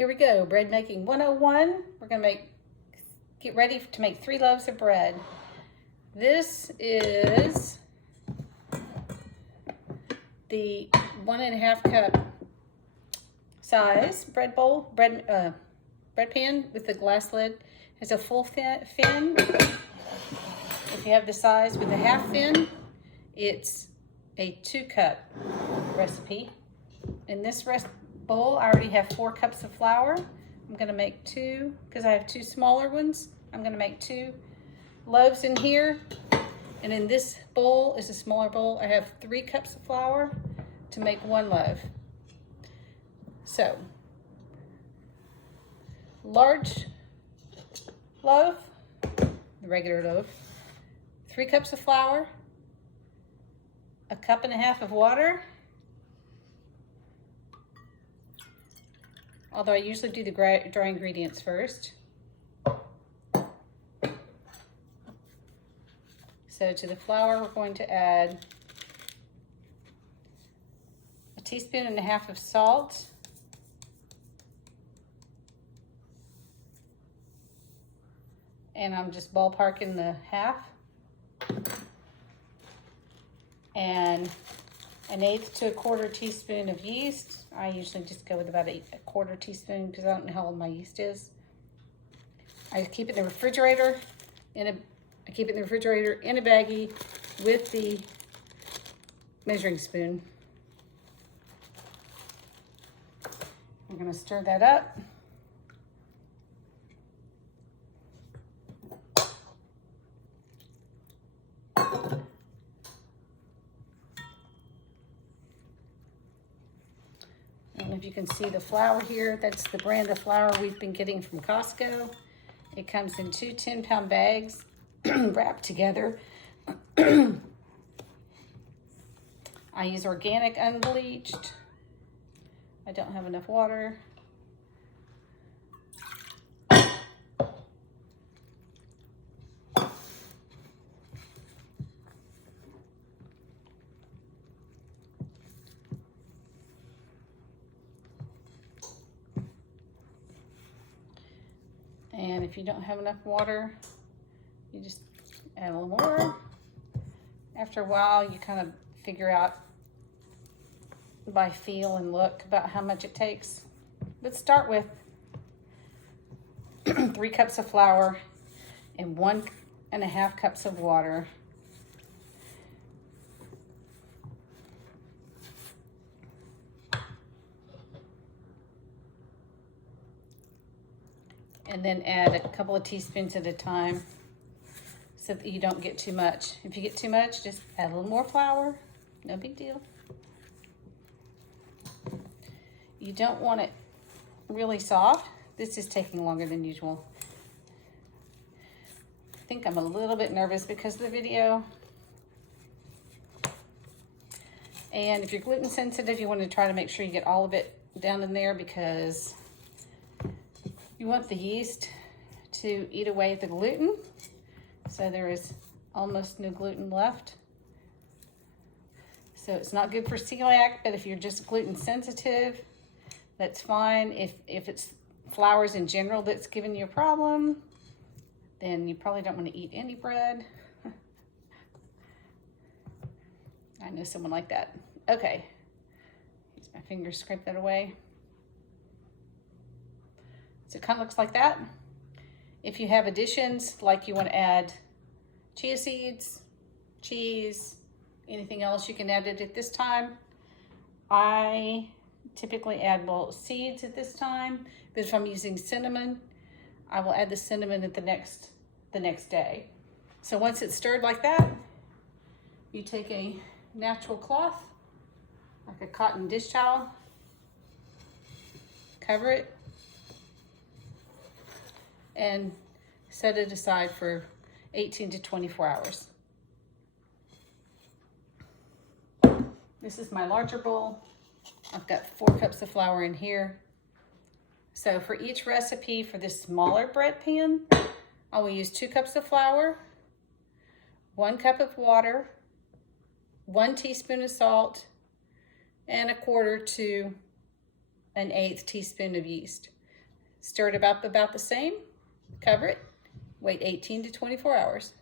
Here we go, bread making 101. We're gonna get ready to make 3 loaves of bread. This is the 1.5 cup size bread bowl, bread pan with the glass lid. Has a full fin. If you have the size with a half fin, it's a 2 cup recipe. In this bowl, I already have 4 cups of flour. I'm gonna make 2, because I have 2 smaller ones. I'm gonna make 2 loaves in here. And in this bowl is a smaller bowl. I have 3 cups of flour to make 1 loaf. So, large loaf, the regular loaf, 3 cups of flour, 1.5 cups of water. Although I usually do the dry ingredients first. So to the flour, we're going to add 1.5 teaspoons of salt, and I'm just ballparking the half, and 1/8 to 1/4 teaspoon of yeast. I usually just go with about 1/4 teaspoon because I don't know how old my yeast is. I keep it in the refrigerator in a baggie with the measuring spoon. I'm gonna stir that up. I don't know if you can see the flour here. That's the brand of flour we've been getting from Costco. It comes in 2 10-pound bags wrapped together. I use organic unbleached. I don't have enough water. And if you don't have enough water, you just add a little more. After a while, you kind of figure out by feel and look about how much it takes. Let's start with 3 cups of flour and 1.5 cups of water. And then add a couple of teaspoons at a time so that you don't get too much. If you get too much, just add a little more flour. No big deal. You don't want it really soft. This is taking longer than usual. I think I'm a little bit nervous because of the video. And if you're gluten sensitive, you want to try to make sure you get all of it down in there, because you want the yeast to eat away at the gluten, so there is almost no gluten left. So it's not good for celiac, but if you're just gluten sensitive, that's fine. If it's flours in general that's giving you a problem, then you probably don't want to eat any bread. I know someone like that. Okay, use my fingers, scrape that away. So it kind of looks like that. If you have additions, like you want to add chia seeds, cheese, anything else, you can add it at this time. I typically add seeds at this time, but if I'm using cinnamon, I will add the cinnamon at the next day. So once it's stirred like that, you take a natural cloth, like a cotton dish towel, cover it, and set it aside for 18 to 24 hours. This is my larger bowl. I've got 4 cups of flour in here. So for each recipe for this smaller bread pan, I will use 2 cups of flour, 1 cup of water, 1 teaspoon of salt, and 1/4 to 1/8 teaspoon of yeast. Stir it about the same, cover it, wait 18 to 24 hours.